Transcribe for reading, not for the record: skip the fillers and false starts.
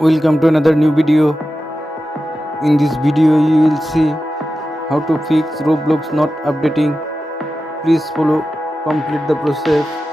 Welcome to another new video. In this video you will see how to fix Roblox not updating. Please follow complete the process.